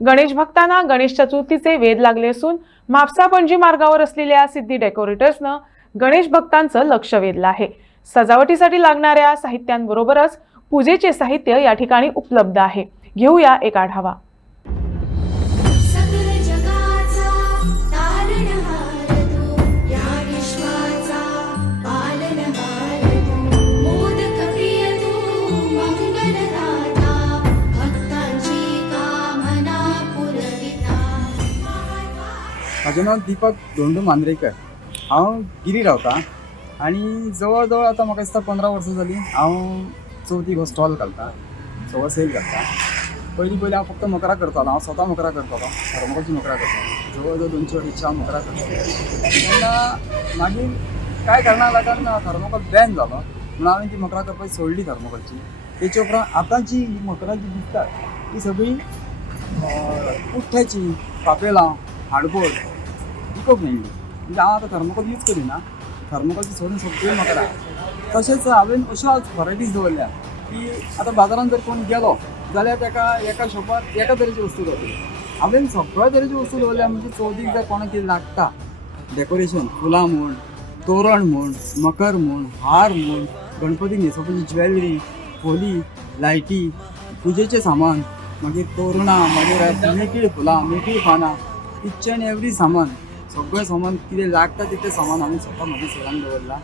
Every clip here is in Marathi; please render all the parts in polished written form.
गणेश भक्तांना गणेश चतुर्थीचे वेध लागले असून म्हापसा पणजी मार्गावर असलेल्या सिद्धी डेकोरेटर्सनं गणेश भक्तांचं लक्ष वेधलं आहे। सजावटीसाठी लागणाऱ्या साहित्यांबरोबरच पूजेचे साहित्य या ठिकाणी उपलब्ध आहे। घेऊया एक आढावा। माझं नाव दीपक धोंडू मांद्रेकर। हांव गिरी रावता आणि जवळ जवळ आता म्हाका दिसता 15 वर्सां जाली हांव चवथीक हो स्टॉल घालता, सगळो सेल घालता। पयलीं हांव फक्त मकरा करतालो, हांव स्वता मकरा करतालो, थर्मोकोलची मकरा करतालो। जवळ जवळ 200-250 हांव मकरा करतालो। तेन्ना मागीर कांय कारणां लागून थर्मोकोल बॅन जालो म्हणून हांवें ती मकरा करपाची सोडली थर्मोकोलची। तेचे उपरांत आतां जी मकरा जी दिसतात ती सगळी उठ्ठ्याची, पापेलां, हार्डबोर्ड, इको फ्रेंडली। म्हणजे हांव आतां थर्मोकोल यूज करिना, थर्मोकोलची सोडून सगळी मकरा। तशेंच हांवें अश्यो वरायटीज दवरल्या की आतां बाजारांत जर कोण गेलो जाल्यार ताका एका शॉपार एका तरेची वस्तू दवरली। हांवें सगळ्या तरेची वस्तू दवरल्या म्हणजे चवथीक जर कोणाक कितें लागता डेकोरेशन, फुलां म्हण, तोरण म्हण, मकर म्हण, हार म्हण, गणपतीक न्हेसोवपाची ज्वेलरी, फोली, लायटी, पुजेचें सामान, मागीर तोरणां, मागीर मेकळी फुलां, मेकळी पानां, इच एंड एवरी सामान, सगळें सामान कितें लागता तितलें सामान हांवें स्वता म्हाज्या सेलान दवरलां।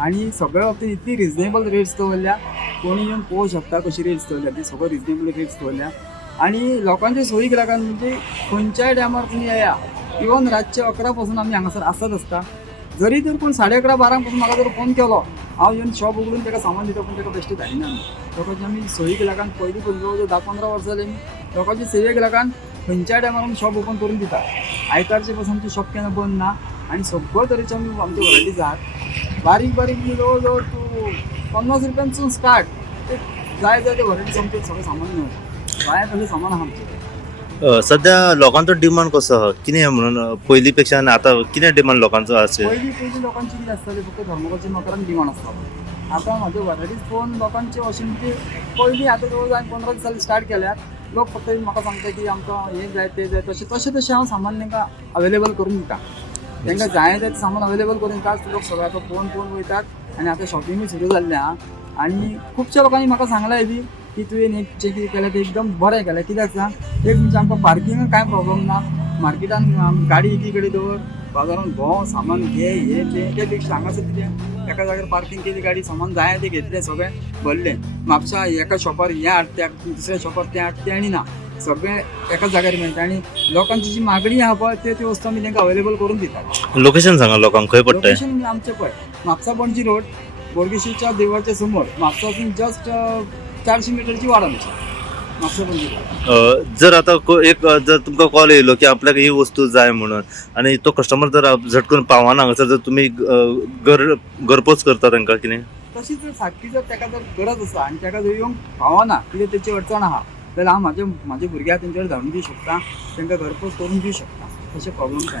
आनी सगळ्या बाबतींत इतली रिजनेबल रेट्स दवरल्या, कोणी येवन पळोवंक शकता कशी रेट्स दवरल्या, ती सगळ्यो रिजनेबल रेट्स दवरल्या। आनी लोकांच्या सोयीक लागून म्हणजे खंयच्याय टायमार तुमी येया, इवन रातचे 11 पासून आमी हांगासर आसत आसता। जरी तर कोण 11:30-12 पासून म्हाका जर फोन केलो, हांव येवन शॉप उगडून ताका सामान दिता, पूण ताका बेश्टी धाडिना आमी। लोकांची आमी सोयीक लागून पयलीं जवळ 10-15 वर्सां जालीं आमी लोकांची सेवेक लागून खंयच्याय टायमार आमी शॉप ओपन करून दिता। आयतारचे पासून आमचें शॉप केन्ना बंद ना आनी सगळ्यो तरेच्यो आमच्यो वरायटीज आसात। बारीक बारीक जवळ जवळ तूं 50 रुपयांसून स्टार्ट ते जाय ते वरायटीज आमचे सगळें सामान मेळटा। जाय तशें सामान आहा आमचें। सध्या लोकांचो डिमांड कसो आहा, कितें म्हणून पयलीं पेक्षा आनी आतां कितें डिमांड लोकांचो आसा? पयलीं लोकांची कितें आसताली, फक्त थर्मोकोलच्या मकरान डिमांड आसतालो। आतां म्हाज्यो वरायटीज पळोवन लोकांचे अशें म्हणजे पयलीं आतां जवळ जवळ 15 दिसांनी स्टार्ट केल्यात। लोक फक्त म्हाका सांगता की आमकां हें जाय तें जाय, तशें हांव सामान तांकां अवेलेबल करून दिता। तांकां जाय तें सामान अवेलेबल करून दितात। लोक सगळे आतां पळोवन वयतात आनी आतां शॉपिंगूय सुरू जाल्लें आहा। आनी खुबश्या लोकांनी म्हाका सांगलाय बी की तुवें एक जें कितें केलें तें एकदम बरें केलें। कित्याक सांग, एक म्हणजे आमकां पार्किंगाक कांय प्रॉब्लम ना, मार्केटान गाडी एकी कडेन दवर, बाजारांत भोंव सामान घे हें तें, त्या पेक्षा हांगासर कितें एका जाग्यार पार्किंग केली, गाडी सामान जाय तें घेतलें, सगळें भरलें। म्हापशा एका शॉपार हें हाड त्या दुसऱ्या शॉपार तें हाड तें आनी ना, सगळें एकाच जाग्यार मेळटा। आनी लोकांची जी मागणी आहा पळय त्यो वस्तू आमी तांकां अवेलेबल करून दितात। लोकेशन सांगा लोकांक, खंय पडटा? लोकेशन आमचें पळय म्हापसा पणजी रोड, बोडगेश्वरच्या देवळाच्या समोर, म्हापसासून जस्ट 400 मिटरची वाड आमची म्हापसा पणजी रोड। जर आतां जर तुमकां कॉल येयलो की आपल्याक ही वस्तू जाय म्हणून आनी तो कस्टमर जर झटकन पावना हांगासर, जर तुमी घरपोच करता तांकां कितें? तशी जर सारकी जर ताका जर गरज आसा आनी ताका जर येवंक पावना, कितें तेची अडचण आहा, जाल्यार हांव म्हाजे भुरग्याक तेंचे कडेन धाडून दिवं शकता, तांकां घरपोच करून दिवं शकता। तशें प्रॉब्लम कांय ना।